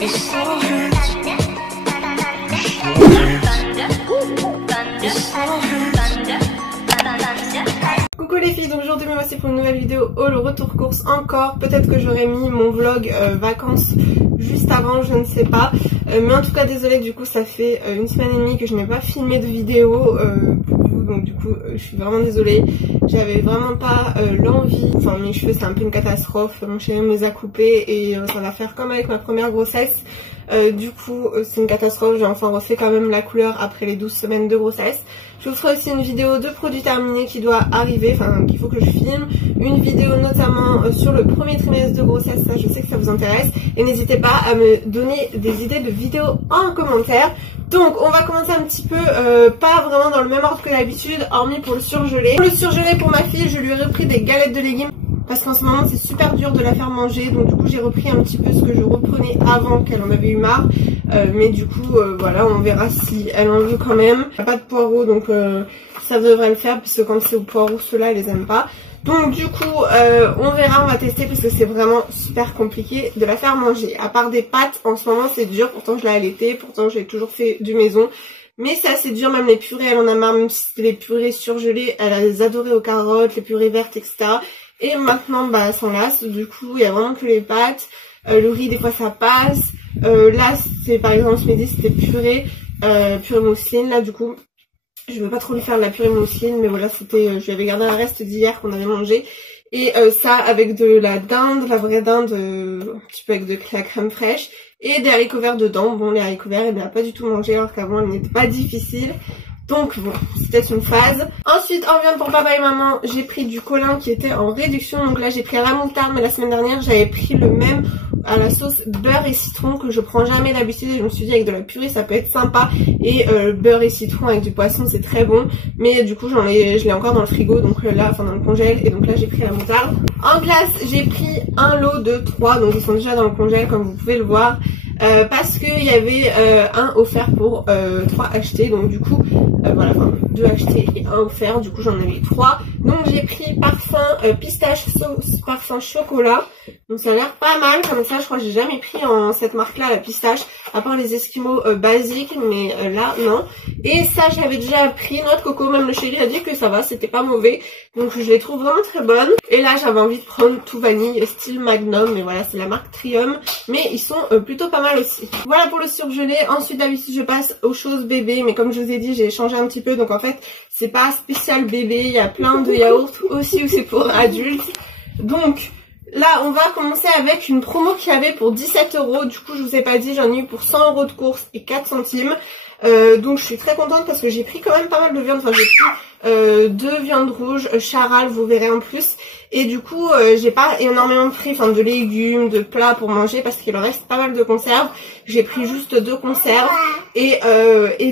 Coucou les filles, donc aujourd'hui me voici pour une nouvelle vidéo haul retour course encore. Peut-être que j'aurais mis mon vlog vacances juste avant, je ne sais pas. Mais en tout cas désolée, du coup ça fait une semaine et demie que je n'ai pas filmé de vidéo pour vous. Donc du coup je suis vraiment désolée. J'avais vraiment pas l'envie. Enfin mes cheveux c'est un peu une catastrophe. Mon chéri me les a coupés et ça va faire comme avec ma première grossesse. Du coup c'est une catastrophe, j'ai enfin refait quand même la couleur après les 12 semaines de grossesse. Je vous ferai aussi une vidéo de produits terminés qui doit arriver, enfin qu'il faut que je filme. Une vidéo notamment sur le premier trimestre de grossesse, ça je sais que ça vous intéresse. Et n'hésitez pas à me donner des idées de vidéos en commentaire. Donc on va commencer un petit peu, pas vraiment dans le même ordre que d'habitude, hormis pour le surgelé. Pour le surgelé pour ma fille, je lui ai repris des galettes de légumes. Parce qu'en ce moment c'est super dur de la faire manger, donc du coup j'ai repris un petit peu ce que je reprenais avant qu'elle en avait eu marre. Mais du coup voilà, on verra si elle en veut quand même. Il n'y a pas de poireaux donc ça devrait le faire, puisque quand c'est au poireau ceux-là elle les aime pas. Donc du coup on verra, on va tester parce que c'est vraiment super compliqué de la faire manger. À part des pâtes en ce moment c'est dur, pourtant je l'ai allaitée, pourtant j'ai toujours fait du maison. Mais c'est assez dur, même les purées elle en a marre, même si c'était les purées surgelées, elle les adorait aux carottes, les purées vertes etc. Et maintenant bah elle s'en lasse, du coup il y a vraiment que les pâtes, le riz des fois ça passe, là c'est par exemple ce midi c'était purée mousseline, là du coup je veux pas trop lui faire de la purée mousseline, mais voilà c'était, je lui avais gardé un reste d'hier qu'on avait mangé, et ça avec de la dinde, la vraie dinde, un petit peu avec de la crème fraîche, et des haricots verts dedans. Bon les haricots verts elle n'a pas du tout mangé alors qu'avant elle n'était pas difficile. Donc bon, c'était une phase. Ensuite, en viande pour papa et maman, j'ai pris du Colin qui était en réduction. Donc là, j'ai pris à la moutarde, mais la semaine dernière, j'avais pris le même à la sauce beurre et citron que je prends jamais d'habitude. Et je me suis dit, avec de la purée, ça peut être sympa. Et beurre et citron avec du poisson, c'est très bon. Mais du coup, je l'ai encore dans le frigo, donc là, enfin dans le congèle. Et donc là, j'ai pris la moutarde. En glace, j'ai pris un lot de 3. Donc ils sont déjà dans le congèle, comme vous pouvez le voir. Parce qu'il y avait un offert pour 3 achetés, donc du coup voilà, enfin 2 achetés et 1 offert, du coup j'en avais 3. Donc j'ai pris parfum pistache sauce parfum chocolat, donc ça a l'air pas mal comme ça. Je crois que j'ai jamais pris en cette marque là la pistache, à part les esquimaux basiques, mais là non. Et ça j'avais déjà pris noix de coco, même le chéri a dit que ça va, c'était pas mauvais, donc je les trouve vraiment très bonnes. Et là j'avais envie de prendre tout vanille style Magnum, mais voilà c'est la marque Trium, mais ils sont plutôt pas mal aussi. Voilà pour le surgelé. Ensuite d'habitude je passe aux choses bébé, mais comme je vous ai dit j'ai changé un petit peu, donc en fait c'est pas spécial bébé, il y a plein de yaourts aussi où c'est pour adultes. Donc là on va commencer avec une promo qu'il y avait pour 17 €, du coup je vous ai pas dit, j'en ai eu pour 100 € de course et 4 centimes. Donc je suis très contente parce que j'ai pris quand même pas mal de viande, enfin j'ai pris 2 viandes rouges, charal vous verrez en plus, et du coup j'ai pas énormément pris, enfin de légumes, de plats pour manger parce qu'il en reste pas mal de conserves. J'ai pris juste 2 conserves et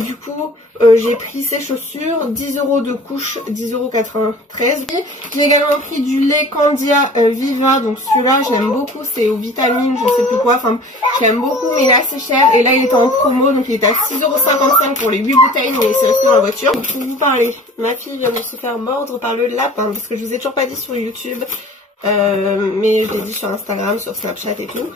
du coup j'ai pris ces chaussures, 10 € de couche, 10,93 €. J'ai également pris du lait Candia Viva, donc celui-là j'aime beaucoup, c'est aux vitamines, je sais plus quoi, enfin j'aime beaucoup, mais il est assez cher et là il était en promo, donc il était à 6,55 € pour les 8 bouteilles, mais c'est resté dans la voiture. Pour vous parler, ma fille vient de se faire mordre par le lapin, parce que je vous ai toujours pas dit sur YouTube, mais je l'ai dit sur Instagram, sur Snapchat et tout.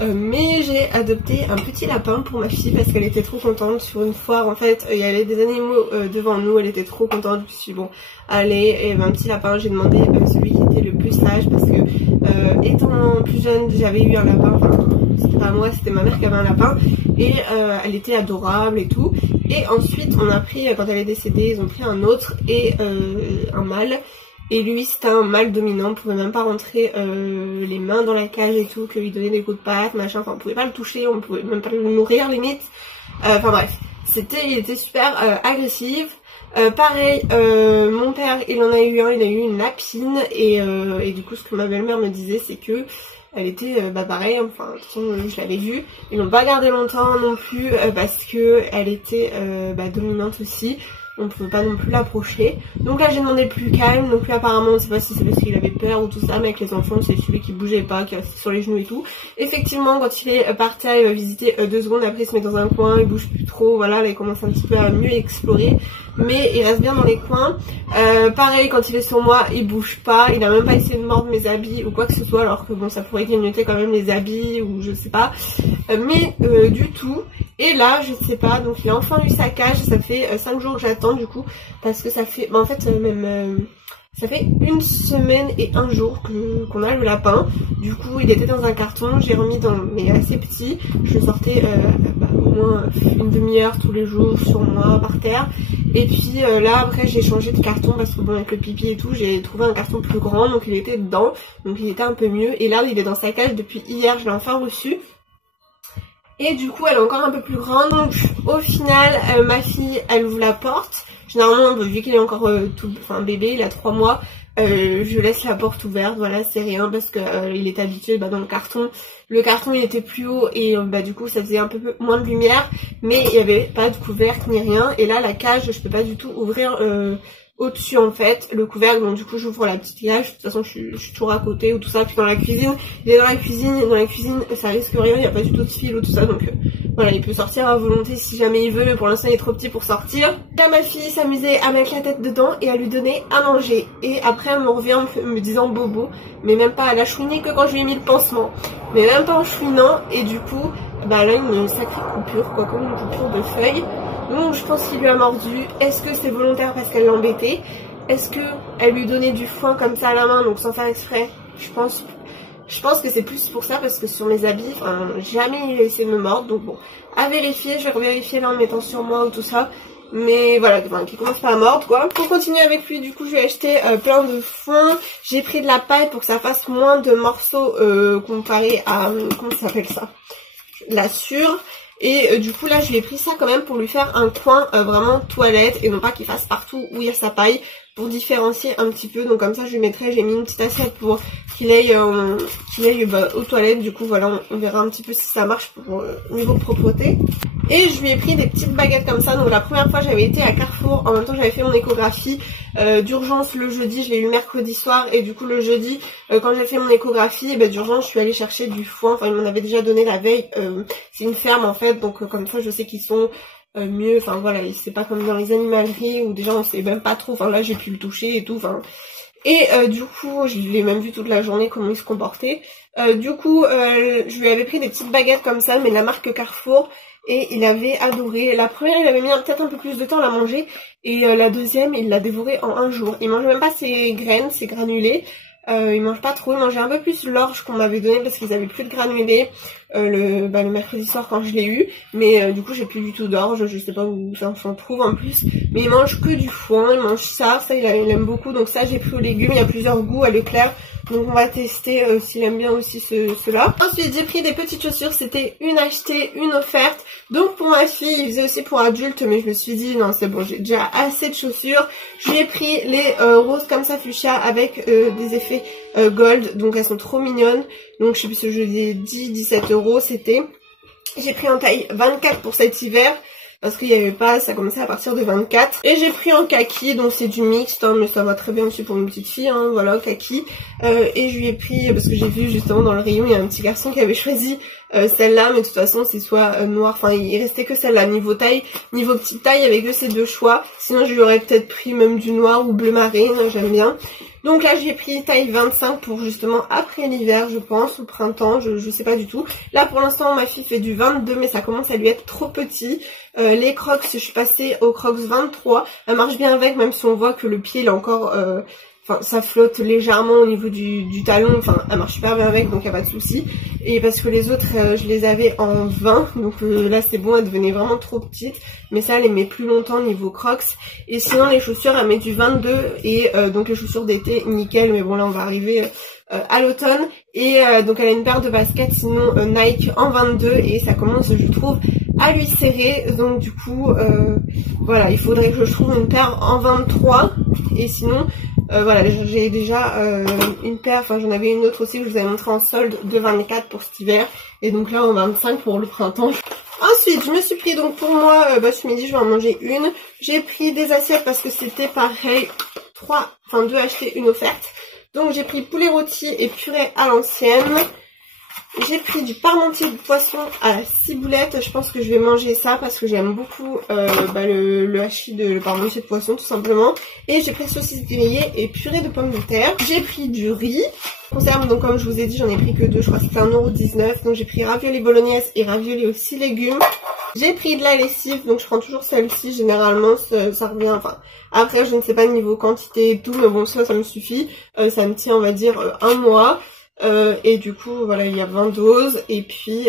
Mais j'ai adopté un petit lapin pour ma fille parce qu'elle était trop contente. Sur une foire en fait, il y avait des animaux devant nous, elle était trop contente. Je me suis dit bon, allez, et un petit lapin. J'ai demandé celui qui était le plus sage parce que étant plus jeune j'avais eu un lapin, enfin c'était pas moi, c'était ma mère qui avait un lapin, et elle était adorable et tout. Et ensuite on a pris, quand elle est décédée, ils ont pris un autre et un mâle. Et lui c'était un mâle dominant, on pouvait même pas rentrer les mains dans la cage et tout, que lui donner des coups de patte, machin, enfin on pouvait pas le toucher, on pouvait même pas le nourrir limite. Enfin bref, il était super agressif. Pareil, mon père il en a eu un, il a eu une lapine, et du coup ce que ma belle-mère me disait c'est que elle était pareil, enfin de toute façon je l'avais vue, ils l'ont pas gardée longtemps non plus parce que elle était dominante aussi. on pouvait pas non plus l'approcher. Donc là j'ai demandé le plus calme, donc lui apparemment on sait pas si c'est parce qu'il avait peur ou tout ça, mais avec les enfants c'est celui qui bougeait pas, qui restait sur les genoux et tout. Effectivement quand il est par terre il va visiter 2 secondes, après il se met dans un coin, il bouge plus trop, voilà, là il commence un petit peu à mieux explorer, mais il reste bien dans les coins. Pareil quand il est sur moi il bouge pas, il a même pas essayé de mordre mes habits ou quoi que ce soit, alors que bon ça pourrait grignoter quand même les habits ou je sais pas, mais du tout. Et là je sais pas, donc il a enfin eu sa cage, ça fait 5 jours que j'attends du coup, parce que ça fait, en fait ça fait 1 semaine et 1 jour qu'on a le lapin. Du coup il était dans un carton, j'ai remis dans, mais assez petit, je le sortais au moins une demi-heure tous les jours sur moi par terre. Et puis là après j'ai changé de carton parce que bon avec le pipi et tout j'ai trouvé un carton plus grand, donc il était dedans, donc il était un peu mieux. Et là il est dans sa cage depuis hier, je l'ai enfin reçu. Et du coup elle est encore un peu plus grande, donc au final ma fille elle ouvre la porte. Généralement vu qu'il est encore bébé, il a 3 mois, je laisse la porte ouverte, voilà, c'est rien parce que il est habitué dans le carton. Le carton il était plus haut et du coup ça faisait un peu moins de lumière, mais il n'y avait pas de couvercle ni rien. Et là la cage je peux pas du tout ouvrir au-dessus en fait le couvercle, donc du coup j'ouvre la petite cage. De toute façon je suis toujours à côté ou tout ça. Puis dans la cuisine, il est dans la cuisine ça risque rien, il n'y a pas du tout de fil ou tout ça, donc voilà, il peut sortir à volonté si jamais il veut, mais pour l'instant il est trop petit pour sortir. Là ma fille s'amusait à mettre la tête dedans et à lui donner à manger, et après elle me revient me disant bobo, mais même pas, elle a chouiné que quand je lui ai mis le pansement, mais même pas en chouinant. Et du coup là une sacrée coupure quoi, comme une coupure de feuille. Donc je pense qu'il lui a mordu. Est-ce que c'est volontaire parce qu'elle l'embêtait? Est-ce que elle lui donnait du foin comme ça à la main, donc sans faire exprès? Je pense que c'est plus pour ça, parce que sur mes habits, jamais il a essayé de me mordre. Donc bon, à vérifier, je vais revérifier là en mettant sur moi ou tout ça. Mais voilà, qu'il commence pas à mordre quoi. Pour continuer avec lui, du coup je lui ai acheté plein de foin. J'ai pris de la paille pour que ça fasse moins de morceaux comparé à, comment ça s'appelle ça, la sûre. Et du coup là je lui ai pris ça quand même pour lui faire un coin vraiment toilette, et non pas qu'il fasse partout où il y a sa paille, pour différencier un petit peu. Donc comme ça je lui mettrai, j'ai mis une petite assiette pour qu'il aille aux toilettes. Du coup voilà, on verra un petit peu si ça marche pour niveau propreté. Et je lui ai pris des petites baguettes comme ça. Donc la première fois j'avais été à Carrefour, en même temps j'avais fait mon échographie d'urgence le jeudi, je l'ai eu le mercredi soir, et du coup le jeudi quand j'ai fait mon échographie, d'urgence je suis allée chercher du foin. Enfin ils m'en avaient déjà donné la veille, c'est une ferme en fait, donc comme ça je sais qu'ils sont mieux, enfin voilà, c'est pas comme dans les animaleries où déjà on sait même pas trop, enfin là j'ai pu le toucher et tout, enfin. Et du coup je l'ai même vu toute la journée comment il se comportait. Du coup je lui avais pris des petites baguettes comme ça, mais la marque Carrefour, et il avait adoré. La première il avait mis peut-être un peu plus de temps à la manger, et la deuxième il l'a dévoré en 1 jour. Il mangeait même pas ses graines, ses granulés. Il mange pas trop, il mangeait un peu plus l'orge qu'on m'avait donné parce qu'ils avaient plus de granulés le mercredi soir quand je l'ai eu, mais du coup j'ai plus du tout d'orge, je sais pas où ça s'en trouve en plus, mais il mange que du foin, il mange ça il aime beaucoup, donc ça j'ai pris aux légumes, il y a plusieurs goûts à l'éclair, donc on va tester s'il aime bien aussi ceux-là. Ensuite j'ai pris des petites chaussures, c'était une achetée, une offerte, donc pour ma fille, il faisait aussi pour adulte, mais je me suis dit non c'est bon, j'ai déjà assez de chaussures. Je lui ai pris les roses comme ça fuchsia avec des effets gold, donc elles sont trop mignonnes, donc je sais plus ce que je lui ai dit, 17 € c'était. J'ai pris en taille 24 pour cet hiver, parce qu'il n'y avait pas, ça commençait à partir de 24. Et j'ai pris en kaki, donc c'est du mixte, hein, mais ça va très bien aussi pour une petite fille, hein, voilà, kaki. Et je lui ai pris, parce que j'ai vu justement dans le rayon, il y a un petit garçon qui avait choisi celle-là, mais de toute façon c'est soit noir, enfin il restait que celle-là, niveau taille, niveau petite taille, avec que ces 2 choix. Sinon je lui aurais peut-être pris même du noir ou bleu marine, j'aime bien. Donc là j'ai pris taille 25 pour justement après l'hiver je pense, au printemps, je sais pas du tout. Là pour l'instant ma fille fait du 22, mais ça commence à lui être trop petit. Les crocs, je suis passée aux crocs 23, elle marche bien avec, même si on voit que le pied il est encore... Enfin, ça flotte légèrement au niveau du talon, enfin elle marche super bien avec, donc il n'y a pas de souci. Et parce que les autres je les avais en 20, donc là c'est bon, elle devenait vraiment trop petite, mais ça elle les met plus longtemps niveau crocs. Et sinon les chaussures elle met du 22, et donc les chaussures d'été nickel, mais bon là on va arriver à l'automne. Et donc elle a une paire de baskets sinon Nike en 22, et ça commence je trouve à lui serrer, donc du coup voilà, il faudrait que je trouve une paire en 23, et sinon voilà, j'ai déjà une paire, enfin j'en avais une autre aussi que je vous avais montré en solde de 24 pour cet hiver, et donc là en 25 pour le printemps. Ensuite, je me suis pris donc pour moi, ce midi je vais en manger une. J'ai pris des assiettes parce que c'était pareil, 2 achetés, une offerte. Donc j'ai pris poulet rôti et purée à l'ancienne. J'ai pris du parmentier de poisson à la ciboulette. Je pense que je vais manger ça parce que j'aime beaucoup le hachis le parmentier de poisson tout simplement. Et j'ai pris saucisse grillée et purée de pommes de terre. J'ai pris du riz. Conserve, donc comme je vous ai dit, j'en ai pris que 2, je crois que c'était 1,19 €. Donc j'ai pris raviolis bolognaise et raviolis aux 6 légumes. J'ai pris de la lessive, donc je prends toujours celle-ci, généralement ça revient, enfin, après je ne sais pas niveau quantité et tout, mais bon ça me suffit, ça me tient on va dire 1 mois. Et du coup voilà, il y a 20 doses. Et puis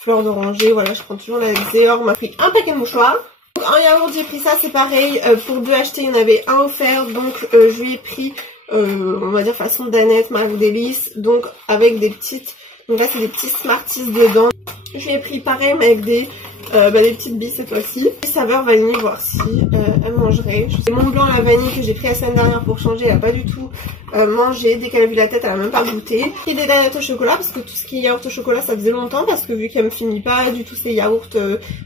fleur d'oranger, voilà, je prends toujours la Zéor. On m'a pris un paquet de mouchoirs. Donc, en yaourt j'ai pris ça, c'est pareil, pour 2 achetés il y en avait un offert. Donc je lui ai pris on va dire façon Danette, Marc Délice, donc avec des petites, donc là c'est des petits Smarties dedans. Je lui ai pris pareil mais avec des petites billes cette fois-ci. Saveur vanille, voir si elle mangerait. C'est mon blanc à la vanille que j'ai pris la semaine dernière pour changer, elle a pas du tout mangé. Dès qu'elle a vu la tête, elle a même pas goûté. Et des Danettes au chocolat parce que tout ce qui est yaourt au chocolat ça faisait longtemps, parce que vu qu'elle me finit pas du tout ces yaourts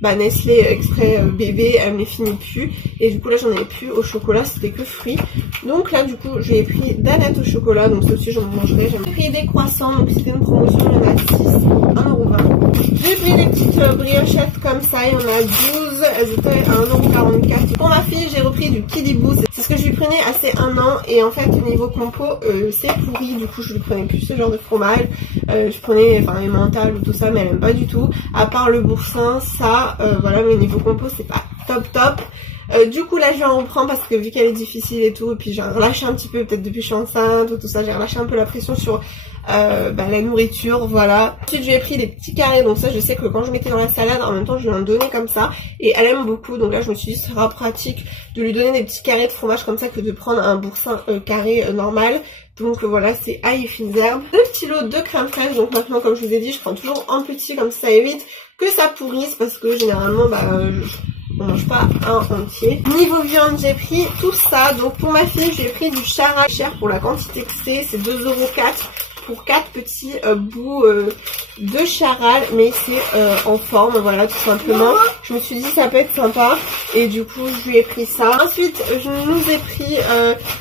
Nestlé exprès bébé, elle me les finit plus. Et du coup là j'en avais plus au chocolat, c'était que fruits. Donc là du coup j'ai pris Danettes au chocolat, donc ça aussi j'en mangerai. J'ai pris des croissants, donc c'était une promotion, il y en a 6, 1,20 €. J'ai pris des petites briochettes comme ça, il y en a 12, elles étaient à 1,44 €. Pour ma fille, j'ai repris du Kidibou, c'est ce que je lui prenais assez 1 an, et en fait niveau compo, c'est pourri, du coup je lui prenais plus ce genre de fromage. Je prenais les mentales ou tout ça, mais elle aime pas du tout, à part le boursin, ça, voilà, mais niveau compo c'est pas top. Du coup là je en reprends parce que vu qu'elle est difficile et tout, et puis j'ai relâché un petit peu, peut-être depuis que je suis enceinte ou tout ça, j'ai relâché un peu la pression sur la nourriture, voilà. Ensuite j'ai pris des petits carrés, donc ça je sais que quand je mettais dans la salade, en même temps je lui en donnais comme ça, et elle aime beaucoup, donc là je me suis dit ce sera pratique de lui donner des petits carrés de fromage comme ça que de prendre un boursin carré normal. Donc voilà, c'est ail et fines herbes. 2 petits lots de crème fraîche, donc maintenant comme je vous ai dit, je prends toujours en petit, comme ça évite que ça pourrisse, parce que généralement on mange pas un entier. Niveau viande, j'ai pris tout ça. Donc pour ma fille, j'ai pris du charal cher pour la quantité que c'est 2,04 € pour 4 petits bouts de charal, mais c'est en forme, voilà, tout simplement. Je me suis dit ça peut être sympa, et du coup je lui ai pris ça. Ensuite je nous ai pris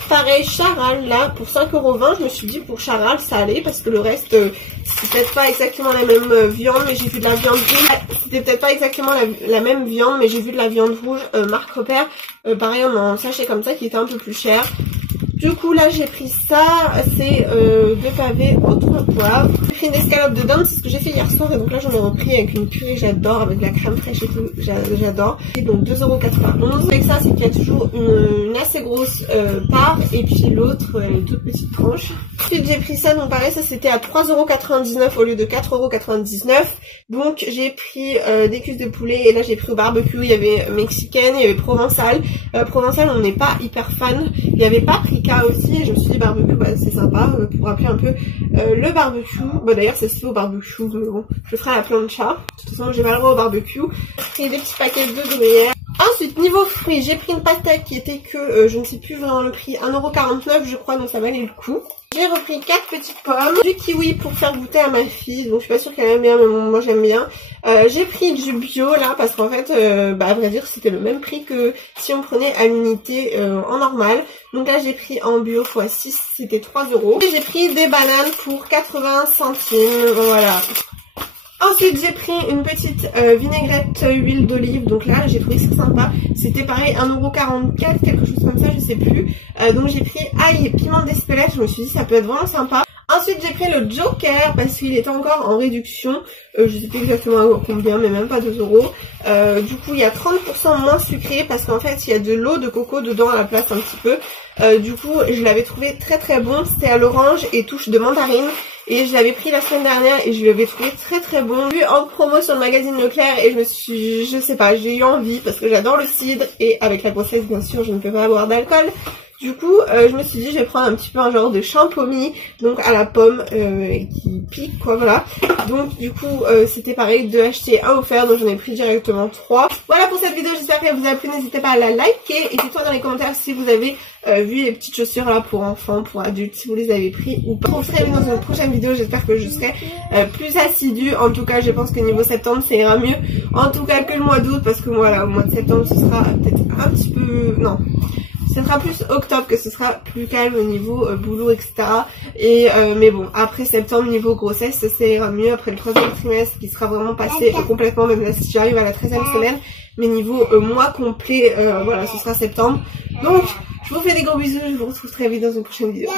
pareil charal là pour 5,20 €. Je me suis dit pour charal ça allait, parce que le reste c'est peut-être pas exactement la même viande, mais j'ai vu de la viande rouge. C'était peut-être pas exactement la même viande, mais j'ai vu de la viande rouge marque Repère, pareil en sachet comme ça, qui était un peu plus cher. Du coup là j'ai pris ça, c'est 2 pavés au 3 poivres. J'ai pris une escalope de dinde, c'est ce que j'ai fait hier soir, et donc là j'en ai repris avec une purée, j'adore, avec de la crème fraîche et tout, j'adore. Et donc 2,91 €. Avec ça, c'est qu'il y a toujours une assez grosse part, et puis l'autre elle est toute petite tranche. Ensuite j'ai pris ça, donc pareil, ça c'était à 3,99 € au lieu de 4,99 €. Donc j'ai pris des cuisses de poulet, et là j'ai pris au barbecue, il y avait mexicaine, il y avait provençal. Provençal on n'est pas hyper fan, il y avait paprika aussi, et je me suis dit barbecue c'est sympa pour rappeler un peu le barbecue. D'ailleurs ça se fait au barbecue, mais bon, je ferai à la plancha. De toute façon j'ai pas le droit au barbecue. J'ai pris des petits paquets de gruyère. Ensuite niveau fruits, j'ai pris une pastèque qui était que je ne sais plus vraiment le prix, 1,49 € je crois, donc ça valait le coup. J'ai repris 4 petites pommes, du kiwi pour faire goûter à ma fille, donc je suis pas sûre qu'elle aime bien, mais moi j'aime bien. J'ai pris du bio là, parce qu'en fait, à vrai dire c'était le même prix que si on prenait à l'unité en normal. Donc là j'ai pris en bio x 6, c'était 3 €. Et j'ai pris des bananes pour 80 centimes, voilà. Ensuite j'ai pris une petite vinaigrette huile d'olive, donc là j'ai trouvé ça sympa, c'était pareil 1,44 €, quelque chose comme ça, je sais plus. Donc j'ai pris ail et piment d'Espelette, je me suis dit ça peut être vraiment sympa. Ensuite j'ai pris le Joker parce qu'il était encore en réduction, je sais plus exactement combien, mais même pas 2 €. Du coup il y a 30% moins sucré, parce qu'en fait il y a de l'eau de coco dedans à la place un petit peu. Du coup je l'avais trouvé très bon, c'était à l'orange et touche de mandarine. Et je l'avais pris la semaine dernière et je l'avais trouvé très bon. Vu en promo sur le magazine Leclerc, et je sais pas, j'ai eu envie parce que j'adore le cidre, et avec la grossesse bien sûr je ne peux pas boire d'alcool. Du coup, je me suis dit je vais prendre un petit peu un genre de champomis, donc à la pomme qui pique quoi, voilà. Donc du coup c'était pareil, 2 achetés, 1 offert, donc j'en ai pris directement 3. Voilà pour cette vidéo, j'espère qu'elle vous a plu, n'hésitez pas à la liker et dites-moi dans les commentaires si vous avez vu les petites chaussures là pour enfants, pour adultes, si vous les avez pris ou pas. On se retrouve dans une prochaine vidéo, j'espère que je serai plus assidue. En tout cas je pense que niveau septembre ça ira mieux, en tout cas que le mois d'août, parce que voilà, au mois de septembre ce sera peut-être un petit peu... non, ce sera plus octobre que ce sera plus calme au niveau boulot, etc. Et mais bon, après septembre, niveau grossesse, ça ira mieux. Après le 3e trimestre qui sera vraiment passé complètement, même là si j'arrive à la 13e semaine. Mais niveau mois complet, voilà, ce sera septembre. Donc, je vous fais des gros bisous, je vous retrouve très vite dans une prochaine vidéo.